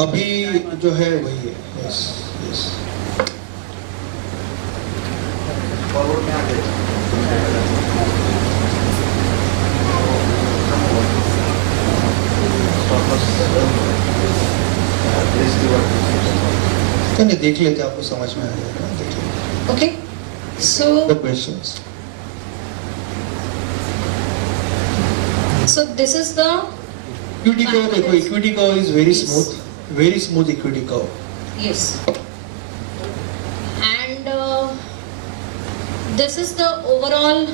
अभी जो है वही है. Yes yes. नहीं देख लेते, आपको समझ में आ जाएगा. देख लेते. Okay, so The questions. this is the Equity curve देखो, equity curve is very smooth equity curve. yes, and this is the overall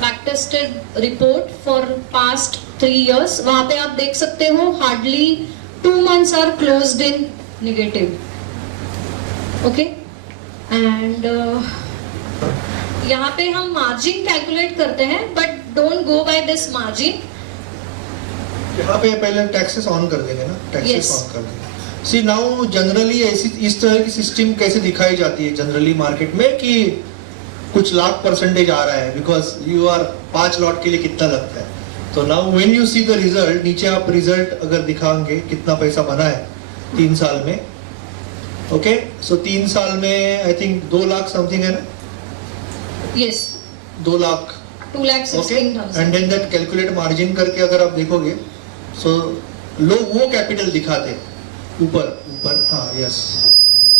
backtested report for past 3 years. वहाँ पे आप देख सकते हो hardly 2 months are closed in negative. Okay, and यहाँ पे हम मार्जिन कैलकुलेट करते हैं, but don't go by this margin. यहाँ पे पहले टैक्सेस ऑन कर देंगे ना, टैक्सेस Yes. ऑन कर देंगे. सी नाउ जनरली ऐसी इस तरह की सिस्टम कैसे दिखाई जाती है जनरली मार्केट में कि कुछ लाख परसेंटेज आ रहा है, बिकॉज यू आर 5 लॉट के लिए कितना लगता है. तो now when you see the result, नीचे आप रिजल्ट अगर दिखाएंगे कितना पैसा बना है 3 साल में. ओके, सो 3 साल में आई थिंक 2 लाख समथिंग है ना. Yes, 2 lakh. 2,16,000. And then that calculate margin करके अगर आप देखोगे, सो लोग वो कैपिटल दिखाते हैं ऊपर. हाँ यस.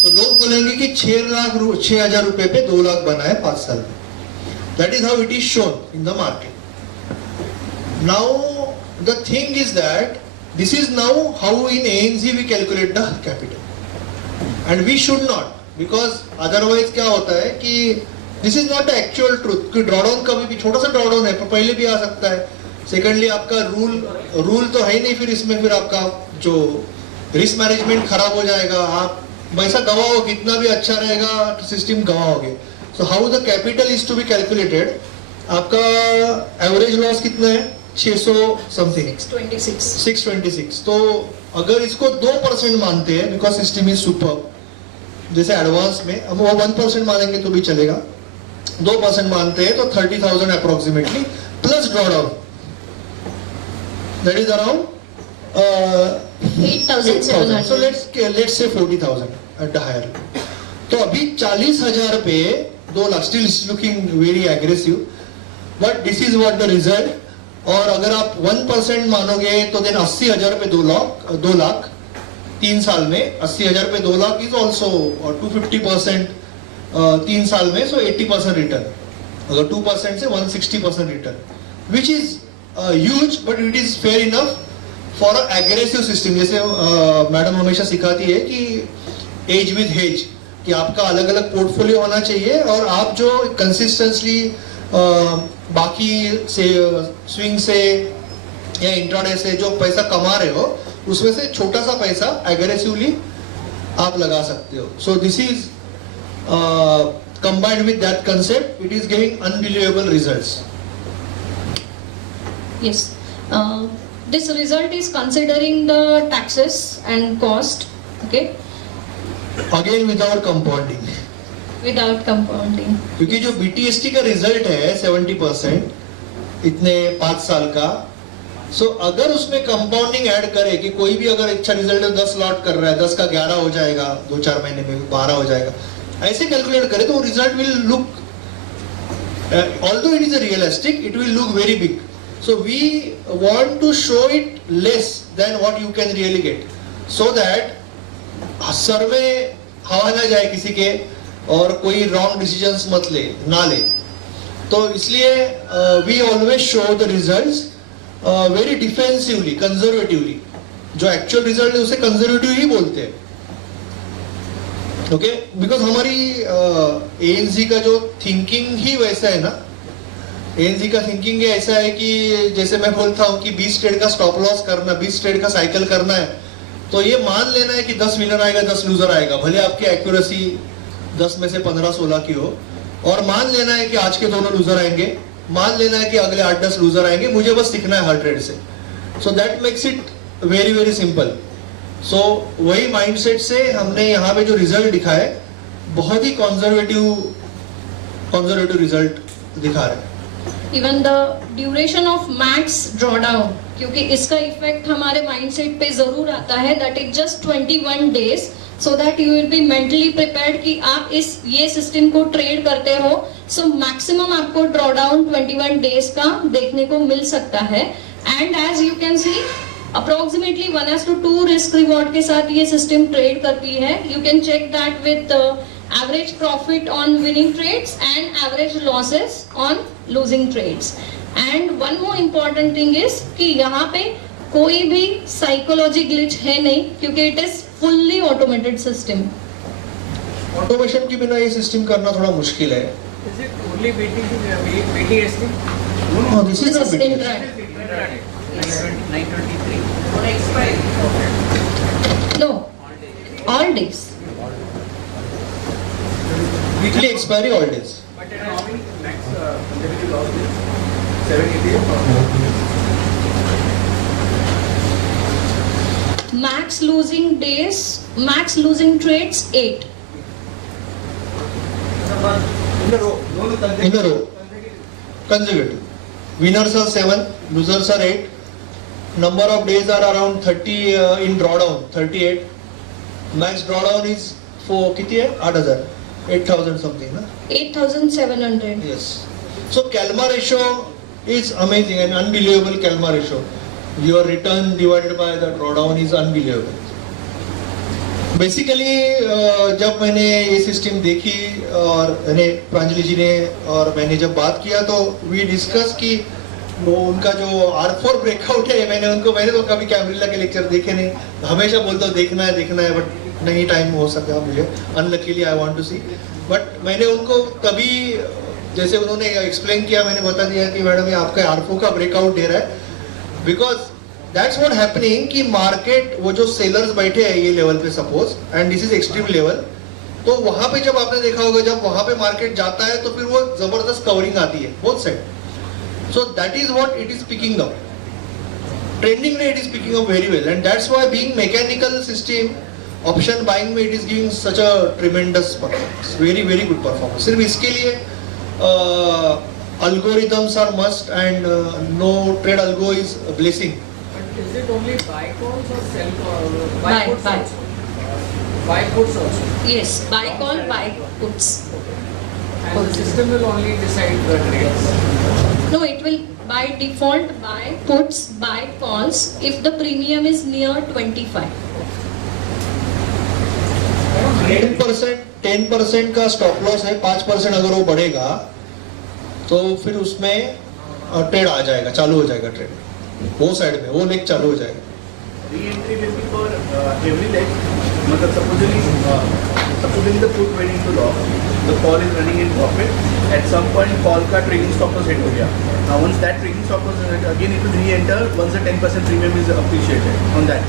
तो लोग बोलेंगे कि 6,000 रुपए पे 2 लाख बना है 5 साल में. That is how it is shown in the market. Now the thing is that this is now how in ANZ we calculate the capital, and we should not, because otherwise क्या होता है कि this is not the actual truth. कि drawdown कभी भी छोटा सा drawdown है, पर पहले भी आ सकता है. सेकेंडली आपका रूल तो है ही नहीं, फिर इसमें फिर आपका जो रिस्क मैनेजमेंट खराब हो जाएगा. आप पैसा गवाओ, कितना भी अच्छा रहेगा सिस्टम गवाओगे. So how the capital is to be calculated. आपका एवरेज लॉस कितना है? 600 समथिंग, 626. तो अगर इसको 2% मानते हैं, बिकॉज सिस्टम इज सुपर, जैसे एडवांस में अब वो 1% मानेंगे तो भी चलेगा, 2% मानते हैं तो 30,000 approximately plus drawdown, that is around 8,000. So let's say 40,000 at the higher. तो अभी 40,000 पे 2 lakh, still looking very aggressive, but this is what the result. और अगर आप 1% मानोगे तो देन 80,000 पे 2 लाख 3 साल में. 80,000 पे 2 लाख इज ऑल्सो 250% 3 साल में, सो 80% रिटर्न. अगर 2% से 160% return, which is huge, but it is fair enough for a aggressive system. जैसे मैडम हमेशा सिखाती है कि एज विद हेज, कि आपका अलग अलग पोर्टफोलियो होना चाहिए, और आप जो कंसिस्टेंटली बाकी से स्विंग से या इंट्राडे से जो पैसा कमा रहे हो, उसमें से छोटा सा पैसा एग्रेसिवली आप लगा सकते हो. So this is combined with that concept, it is giving unbelievable results. Yes, this result is considering the taxes and cost. Okay, Again without compounding. without compounding. क्योंकि जो BTST का रिजल्ट है 70% इतने 5 साल का, सो अगर उसमें कंपाउंडिंग ऐड करे कि कोई भी अगर अच्छा रिजल्ट 10 लॉट कर रहा है, 10 का 11 हो जाएगा, 2-4 महीने में 12 हो जाएगा, ऐसे कैलकुलेट करे तो result will look, although it is a realistic, it will look very big. So we want to show it less than what you can really get, so that सर्वे हवा ना जाए किसी के और कोई रॉन्ग डिसीजंस मत ना ले. तो इसलिए we always show the results very defensively, conservatively. जो एक्चुअल रिजल्ट है उसे कंजर्वेटिव ही बोलते हैं. ओके, बिकॉज हमारी ANZ का जो थिंकिंग ही वैसा है ना. ANZ का थिंकिंग ऐसा है कि जैसे मैं बोलता हूँ कि 20 ट्रेड का स्टॉप लॉस करना, 20 ट्रेड का साइकिल करना है, तो ये मान लेना है कि 10 विनर आएगा, 10 लूजर आएगा, भले आपकी एक्यूरेसी 10 में से 15-16 की हो, और मान लेना है कि आज के दोनों लूजर आएंगे, मान लेना है कि अगले 8-10 लूजर आएंगे, मुझे बस सीखना है हर ट्रेड से. So that makes it very very simple. So वही माइंडसेट से हमने यहाँ पे जो रिजल्ट दिखा है, बहुत ही कंजर्वेटिव रिजल्ट दिखा रहे हैं. Even the duration of max drawdown, क्योंकि इसका इफेक्ट हमारे माइंडसेट पे जरूर आता है that is just 21 days so that you will be mentally prepared कि आप ये सिस्टम को ट्रेड करते हो. सो मैक्सिमम आपको ड्रॉडाउन 21 डेज का देखने को मिल सकता है. And as you can see approximately 1:2 risk reward के साथ ये सिस्टम ट्रेड करती है. You can check that with average profit on winning trades and average losses on losing trades. And one more important thing is कि यहाँ पे कोई भी psychology glitch है नहीं क्योंकि it is fully automated system. Automation के बिना ये सिस्टम करना थोड़ा मुश्किल है. Is it only BTST? No, this is This not is BTS. intraday. 923. What expiry? No, all days. Weekly expiry all days. But how many max consecutive loss days? 7, 8 days? Max losing days, max losing trades 8. In a row. In a row. Consecutive. Winners are 7, losers are 8. Number of days are around 30 in drawdown, 38. Max drawdown is for कितनी है? 8,000. 8,000 something, na? 8,700. Yes. So Kalmar ratio is amazing and unbelievable. Kalmar ratio. Your return divided by the drawdown is unbelievable. Basically, जब मैंने ये system देखी और प्रांजलि जी ने और मैंने जब बात किया तो we discuss कि वो उनका जो R4 ब्रेकआउट है मैंने तो कभी कैमरिला के लेक्चर देखे नहीं. हमेशा बोलता हूँ देखना है बट नहीं टाइम हो सका मुझे. Unluckily I want to see. But मैंने उनको तभी जैसे उन्होंने एक्सप्लेन किया मैंने बता दिया कि मैडम ये आपका R4 का ब्रेकआउट दे रहा है. बिकॉज दैट्स व्हाट हैपनिंग कि मार्केट वो जो सेलर्स बैठे हैं ये लेवल पे suppose and this is extreme level. तो वहां पे जब आपने देखा होगा जब वहां पे मार्केट जाता है तो फिर वो जबरदस्त कवरिंग आती है both side. So that is what it is picking up. Trending में it is picking up very well and that's why being mechanical system option buying में it is giving such a tremendous performance. Very very good performance. सिर्फ इसके लिए algorithms are must and no trade algo is a blessing. But is it only buy calls or sell calls? Buy, puts buy. also? Buy puts also. Yes, buy call, buy puts. And the system will only decide the trades. No, it will by default buy puts, buy calls if the premium is near 25. 10% का stop loss है. 5% अगर वो बढ़ेगा तो फिर उसमें trade आ जाएगा, चालू हो जाएगा ट्रेड. वो साइड में वो लेग चालू हो जाएगा. Re-entry will be for every leg. मतलब supposedly the put went into loss, the call is running in profit. At some point call का trading stop loss hit हो गया. Now once that trading stop loss is hit, again it will re-enter once the 10% premium is appreciated on that.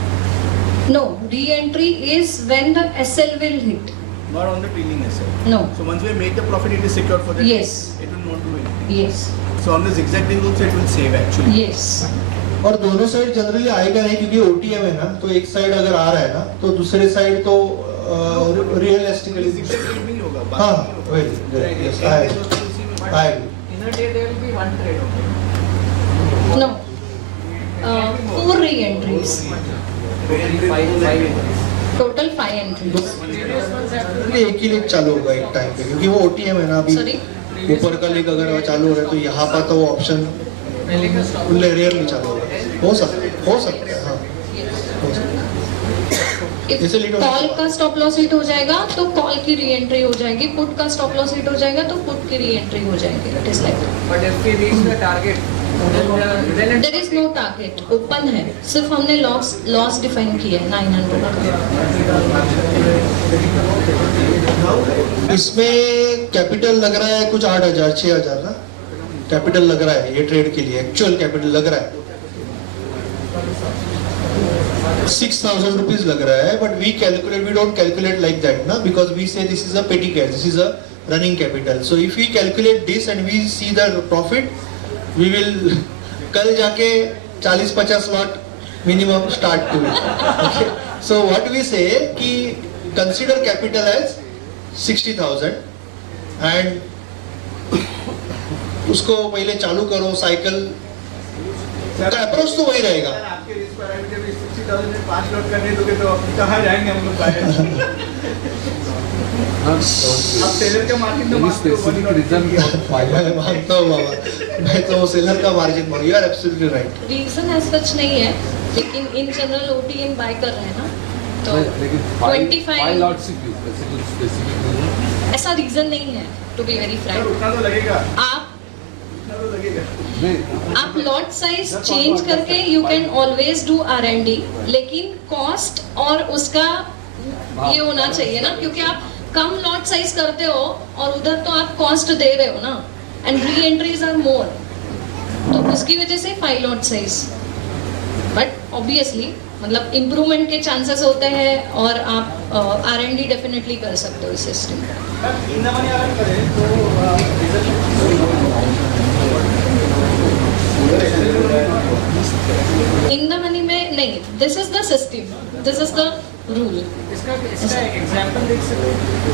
No, re-entry is when the SL will hit. Not on the trailing SL. No. So once we make the profit, it is secured for the Yes. It will not do anything. Yes. So on the zigzag thing also it will save actually. Yes. और दोनों side generally आएगा नहीं क्योंकि OTM है ना. तो एक side अगर आ रहा है ना तो दूसरे साइड तो रियलिस्टिकली Zigzag trade नहीं होगा. हाँ बाकी वेरी होगा. Yes End I days also we'll see with- I In a day there will be one trade only. No. 4 re-entries. Five entries. Total 5 entries. Previous ones have to be एक ही leg चालू होगा एक time पे क्योंकि वो OTM है ना अभी. Sorry. ऊपर का लेग अगर चालू हो रहा है तो यहाँ पर तो ऑप्शन पहले का stop. रेयरली चालू होगा. हो सकता है हाँ हो सकता है. If जैसे lead कॉल का स्टॉप लॉस हिट हो जाएगा तो कॉल की री-एंट्री हो जाएगी. पुट का स्टॉप लॉस हिट हो जाएगा तो पुट की री-एंट्री हो जाएगी. It is like But if we reach the target, then there is no target. Open है, सिर्फ हमने लॉस डिफाइन किया है 900 का. इसमें कैपिटल लग रहा है कुछ 8,000 6,000 ना कैपिटल लग रहा है ये ट्रेड के लिए. एक्चुअल कैपिटल लग रहा है 6,000 रुपीज लग रहा है. But we don't calculate like that ना because we say this is a petty cash, this is a running capital. So if we calculate this and we see the profit we will कल जाके 40-50 lot minimum start to. Okay so what we say कि consider capital as 60,000 and उसको पहले चालू करो cycle approach तो वही रहेगा। सर, आपके रिस्क पैरामीटर में 60,000 में 5 लॉट करने दोगे तो कहाँ जाएंगे हम लोग बाहर? आप सेलर का मार्जिन तो मांगते हो, one lot रीजन मैं मानता हूँ बाबा, मैं तो सेलर का मार्जिन मांग, you are absolutely right. Reason as such नहीं है, लेकिन इन जनरल OTM बाय कर रहे हैं ना, तो लेकिन 25 5 लॉट से क्यों, ऐसे कुछ स्पेसिफिक नहीं है। ऐसा रीजन नहीं है, to be very sir, frank. उतना तो लगेगा, आप उतना तो लगेगा। नहीं, आप लॉट साइज चेंज करके you can always do R&D, लेकिन कॉस्ट और उसका ये होना चाहिए ना, क्योंकि आप कम लॉट साइज करते हो और उधर तो आप कॉस्ट दे रहे हो ना, and re entries are more, तो उसकी वजह से 5 लॉट साइज। बट ऑब्वियसली मतलब इम्प्रूवमेंट के चांसेस होते हैं, और आप R&D डेफिनेटली कर सकते हो इस सिस्टम का। इन मनी अगर करें तो इन द मनी में नहीं, this is the system, this is the rule. इसका एग्जांपल देख सकते हैं।